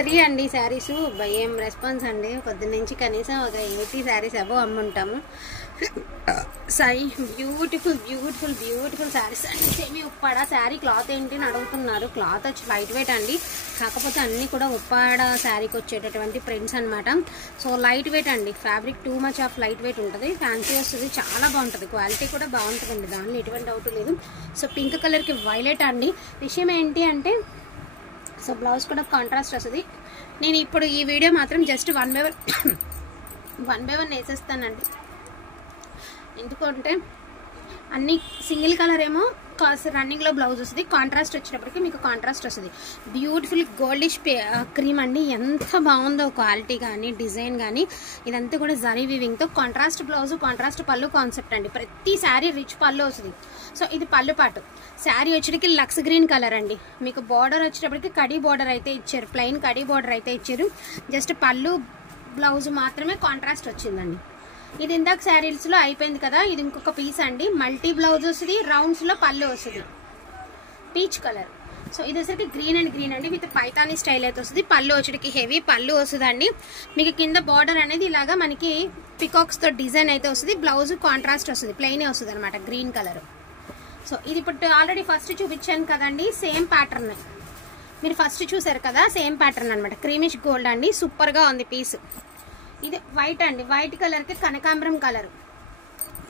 3 అండి శారీస్. ఏం రెస్పాన్స్ అండి, పొద్దున్న నుంచి కనీసం ఒక 80 శారీస్ అబో అమ్ముంటాము. Sai beautiful beautiful beautiful saris అండి. సెమీ ఉప్పాడ శారీ క్లాత్ ఏంటి అని అడుగుతున్నారు. క్లాత్ వచ్చి లైట్ వెయిట్ అండి, కాకపోతే అన్నీ కూడా ఉప్పాడ శారీకి వచ్చేటటువంటి ప్రింట్స్ అనమాట. సో లైట్ వెయిట్ అండి, fabric too much of light wait ఉంటుంది, ఫ్యాన్సీ వస్తుంది, చాలా బాగుంటుంది, క్వాలిటీ కూడా బాగుంటుందండి, దానిలో ఎటువంటి డౌట్ లేదు. సో పింక్ కలర్కి వైలెట్ అండి. విషయం ఏంటి అంటే సో బ్లౌజ్ కూడా కాంట్రాస్ట్ వస్తుంది. నేను ఇప్పుడు ఈ వీడియో మాత్రం జస్ట్ వన్ బై వన్ వేసేస్తానండి, ఎందుకంటే అన్ని సింగిల్ కలర్ ఏమో రన్నింగ్లో బ్లౌజ్ వస్తుంది, కాంట్రాస్ట్ వచ్చేటప్పటికి మీకు కాంట్రాస్ట్ వస్తుంది. బ్యూటిఫుల్ గోల్డిష్ క్రీమ్ అండి, ఎంత బాగుందో క్వాలిటీ కానీ డిజైన్ కానీ, ఇదంతా కూడా జరీ వీవింగ్తో కాంట్రాస్ట్ బ్లౌజ్ కాంట్రాస్ట్ పళ్ళు కాన్సెప్ట్ అండి. ప్రతి శారీ రిచ్ పళ్ళు వస్తుంది. సో ఇది పళ్ళు పాటు. శారీ వచ్చేటికి లక్స్ గ్రీన్ కలర్ అండి. మీకు బార్డర్ వచ్చేటప్పటికి కడీ బార్డర్ అయితే ఇచ్చారు, ప్లెయిన్ కడీ బార్డర్ అయితే ఇచ్చారు. జస్ట్ పళ్ళు బ్లౌజ్ మాత్రమే కాంట్రాస్ట్ వచ్చిందండి. ఇది ఇందాక శారీస్లో అయిపోయింది కదా, ఇది ఇంకొక పీస్ అండి. మల్టీ బ్లౌజ్ వస్తుంది, రౌండ్స్లో పళ్ళు వస్తుంది, పీచ్ కలర్. సో ఇది వచ్చేసరికి గ్రీన్ అండ్ గ్రీన్ అండి, విత్ పైతానీ స్టైల్ అయితే వస్తుంది. పళ్ళు వచ్చేటికి హెవీ పళ్ళు వస్తుంది అండి. మీకు కింద బార్డర్ అనేది ఇలాగా మనకి పికాక్స్తో డిజైన్ అయితే వస్తుంది. బ్లౌజ్ కాంట్రాస్ట్ వస్తుంది, ప్లెయినే వస్తుంది అనమాట, గ్రీన్ కలర్. సో ఇది ఇప్పుడు ఆల్రెడీ ఫస్ట్ చూపించాను కదండి, సేమ్ ప్యాటర్న్ మీరు ఫస్ట్ చూసారు కదా, సేమ్ ప్యాటర్న్ అనమాట. క్రీమిష్ గోల్డ్ అండి, సూపర్గా ఉంది పీస్. ఇది వైట్ అండి, వైట్ కలర్కి కనకాంబరం కలర్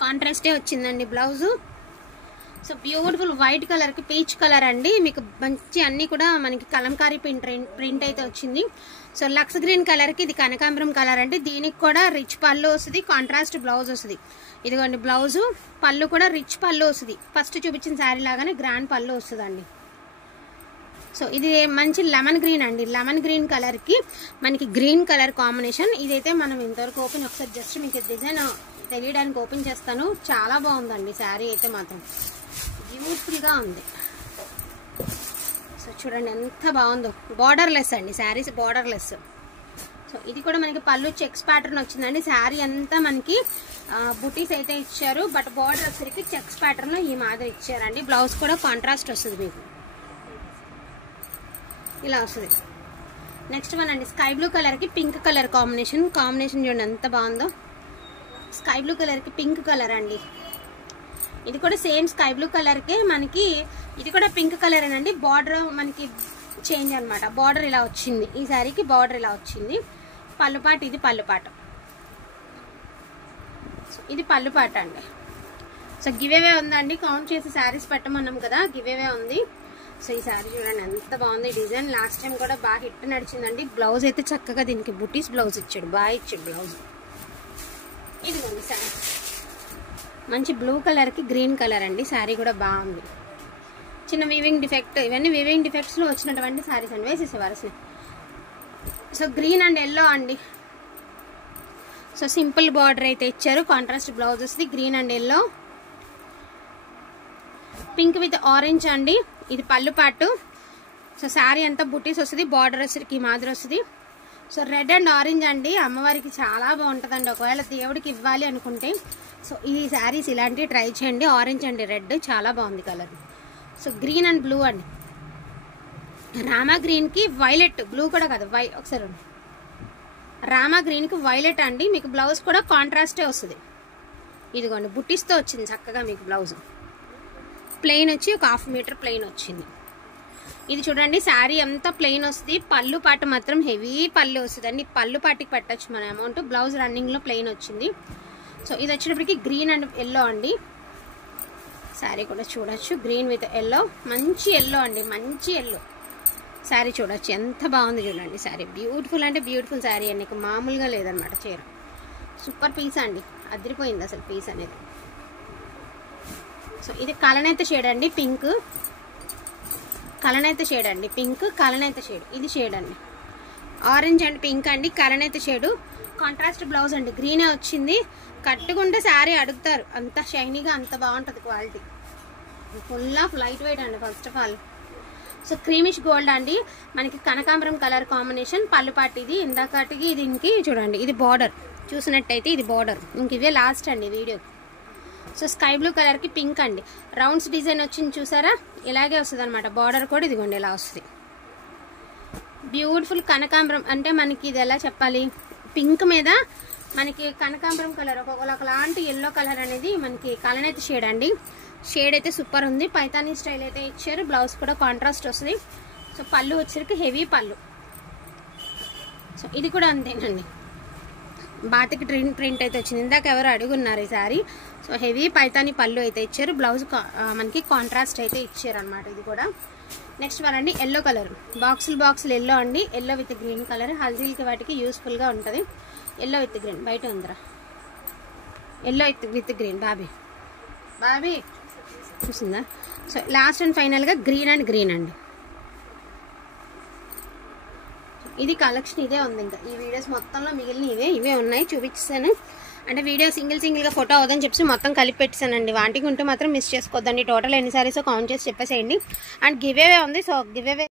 కాంట్రాస్టే వచ్చిందండి బ్లౌజు. సో బ్యూటిఫుల్ వైట్ కలర్కి పీచ్ కలర్ అండి. మీకు మంచి అన్నీ కూడా మనకి కలంకారీ ప్రింట్ అయితే వచ్చింది. సో లక్స్ గ్రీన్ కలర్కి ఇది కనకాంబరం కలర్ అండి. దీనికి కూడా రిచ్ పళ్ళు వస్తుంది, కాంట్రాస్ట్ బ్లౌజ్ వస్తుంది. ఇదిగోండి బ్లౌజు, పళ్ళు కూడా రిచ్ పళ్ళు వస్తుంది. ఫస్ట్ చూపించిన శారీ లాగానే గ్రాండ్ పళ్ళు వస్తుందండి. సో ఇది మంచి లెమన్ గ్రీన్ అండి, లెమన్ గ్రీన్ కలర్కి మనకి గ్రీన్ కలర్ కాంబినేషన్. ఇదైతే మనం ఇంతవరకు ఓపెన్, ఒకసారి జస్ట్ మీకు డిజైన్ తెలియడానికి ఓపెన్ చేస్తాను. చాలా బాగుందండి శారీ అయితే మాత్రం, బ్యూటిఫుల్గా ఉంది. సో చూడండి ఎంత బాగుందో, బార్డర్లెస్ అండి శారీస్, బార్డర్లెస్. సో ఇది కూడా మనకి పళ్ళు చెక్స్ ప్యాటర్న్ వచ్చిందండి. శారీ అంతా మనకి బుటీస్ అయితే ఇచ్చారు, బట్ బార్డర్ వచ్చరికి చెక్స్ ప్యాటర్న్ ఈ మాదిరి ఇచ్చారండి. బ్లౌజ్ కూడా కాంట్రాస్ట్ వస్తుంది, మీకు ఇలా వస్తుంది. నెక్స్ట్ వన్ అండి, స్కై బ్లూ కలర్కి పింక్ కలర్ కాంబినేషన్ చూడండి ఎంత బాగుందో. స్కై బ్లూ కలర్కి పింక్ కలర్ అండి. ఇది కూడా సేమ్ స్కై బ్లూ కలర్కే మనకి ఇది కూడా పింక్ కలర్ అండి. బార్డర్ మనకి చేంజ్ అనమాట, బార్డర్ ఇలా వచ్చింది, ఈ శారీకి బార్డర్ ఇలా వచ్చింది. పళ్ళుపాటు, ఇది పళ్ళుపాటు. సో ఇది పళ్ళుపాటు అండి. సో గివేవే ఉందండి, కౌంట్ చేసి శారీస్ పెట్టమన్నాం కదా, గివేవే ఉంది. సో ఈ శారీ చూడండి ఎంత బాగుంది డిజైన్. లాస్ట్ టైం కూడా బాగా హిట్ నడిచిందండి. బ్లౌజ్ అయితే చక్కగా దీనికి బుటీస్ బ్లౌజ్ ఇచ్చాడు, బాగా ఇచ్చాడు బ్లౌజ్. ఇదిగోండి శారీ, మంచి బ్లూ కలర్కి గ్రీన్ కలర్ అండి. శారీ కూడా బాగుంది. చిన్న వీవింగ్ డిఫెక్ట్, ఇవన్నీ వీవింగ్ డిఫెక్ట్స్లో వచ్చినటువంటి శారీస్ అండి, వేసేసేవారు. సో గ్రీన్ అండ్ ఎల్లో అండి. సో సింపుల్ బార్డర్ అయితే ఇచ్చారు, కాంట్రాస్ట్ బ్లౌజ్ వస్తుంది. Green and yellow, pink with orange అండి. ఇది పళ్ళు పాటు. సో శారీ అంతా బుటీస్ వస్తుంది, బార్డర్ వచ్చరికి ఈ మాదిరి వస్తుంది. సో రెడ్ అండ్ ఆరెంజ్ అండి, అమ్మవారికి చాలా బాగుంటుందండి ఒకవేళ దేవుడికి ఇవ్వాలి అనుకుంటే. సో ఈ శారీస్ ఇలాంటివి ట్రై చేయండి. ఆరెంజ్ అండి, రెడ్ చాలా బాగుంది colour. So green and blue అండి, రామా గ్రీన్కి వైలెట్, బ్లూ కూడా కాదు ఒకసారి రామా గ్రీన్కి వైలెట్ అండి. మీకు బ్లౌజ్ కూడా కాంట్రాస్టే వస్తుంది. ఇదిగోండి బుట్టిస్తో వచ్చింది చక్కగా మీకు బ్లౌజ్. ప్లెయిన్ వచ్చి ఒక 1/2 మీటర్ ప్లెయిన్ వచ్చింది. ఇది చూడండి శారీ అంతా ప్లెయిన్ వస్తుంది, పళ్ళు పాటు మాత్రం హెవీ పళ్ళు వస్తుందండి. పళ్ళు పాటికి పెట్టచ్చు మన అమౌంట్. బ్లౌజ్ రన్నింగ్లో ప్లెయిన్ వచ్చింది. సో ఇది వచ్చేటప్పటికి గ్రీన్ అండ్ ఎల్లో అండి. శారీ కూడా చూడొచ్చు, గ్రీన్ విత్ ఎల్లో, మంచి ఎల్లో అండి, మంచి ఎల్లో శారీ చూడొచ్చు ఎంత బాగుంది చూడండి. శారీ బ్యూటిఫుల్ అంటే బ్యూటిఫుల్ శారీ అండి, మామూలుగా లేదనమాట చీర. సూపర్ పీస్ అండి, అదిరిపోయింది అసలు పీస్ అనేది. సో ఇది కలనైతే షేడ్ అండి, పింక్ కలనైతే షేడ్ అండి, పింక్ కలనైతే షేడ్, ఇది షేడ్ అండి ఆరెంజ్ అండ్ పింక్ అండి, కలనైతే షేడు. కాంట్రాస్ట్ బ్లౌజ్ అండి, గ్రీనే వచ్చింది. కట్టుకుంటే శారీ అడుగుతారు, అంత షైనీగా అంత బాగుంటుంది quality. Full of light weight అండి first of all. So creamish gold అండి, మనకి కనకాంబరం కలర్ కాంబినేషన్. పళ్ళుపాటు ఇది, ఇందాకటికి దీనికి చూడండి ఇది బార్డర్ చూసినట్టయితే ఇది బార్డర్. ఇంక ఇవే లాస్ట్ అండి వీడియో. సో స్కై బ్లూ కలర్కి పింక్ అండి, రౌండ్స్ డిజైన్ వచ్చింది చూసారా, ఇలాగే వస్తుంది అనమాట. బార్డర్ కూడా ఇదిగోండి ఇలా వస్తుంది. బ్యూటిఫుల్ కనకాంబరం అంటే మనకి ఇది ఎలా చెప్పాలి, పింక్ మీద మనకి కనకాంబరం కలర్ ఒకలాంటి ఎల్లో కలర్ అనేది మనకి కలనైతే షేడ్ అండి. షేడ్ అయితే సూపర్ ఉంది. పైతానీ స్టైల్ అయితే ఇచ్చారు. బ్లౌజ్ కూడా కాంట్రాస్ట్ వస్తుంది. సో పళ్ళు వచ్చరికి హెవీ పళ్ళు. సో ఇది కూడా అంతేనండి, బాతికి ప్రింట్ అయితే వచ్చింది. ఇందాక ఎవరు అడుగున్నారు ఈ సారీ. సో హెవీ పైతానీ పళ్ళు అయితే ఇచ్చారు. బ్లౌజ్ మనకి కాంట్రాస్ట్ అయితే ఇచ్చారు అనమాట. ఇది కూడా నెక్స్ట్ వన్ అండి, ఎల్లో కలర్ బాక్సులు ఎల్లో అండి. ఎల్లో విత్ గ్రీన్ కలర్ హల్దీలకి వాటికి యూస్ఫుల్గా ఉంటుంది. ఎల్లో విత్ గ్రీన్ బయట ఉందిరా, ఎల్లో విత్ గ్రీన్ బాబీ చూసిందా. సో లాస్ట్ అండ్ ఫైనల్గా గ్రీన్ అండ్ గ్రీన్ అండి. ఇది కలెక్షన్ ఇదే ఉంది. ఇంకా ఈ వీడియోస్ మొత్తంలో మిగిలిన ఇవే ఉన్నాయి, చూపించాను. అంటే వీడియో సింగిల్గా ఫోటో అవుదని చెప్పి మొత్తం కలిపి పెట్టానండి. వాటికి ఉంటే మాత్రం మిస్ చేసుకోవద్దండి. టోటల్ ఎన్ని సారీస్ కౌంట్ చేసి చెప్పేసేయండి. అండ్ గివ్ అవే ఉంది. So give away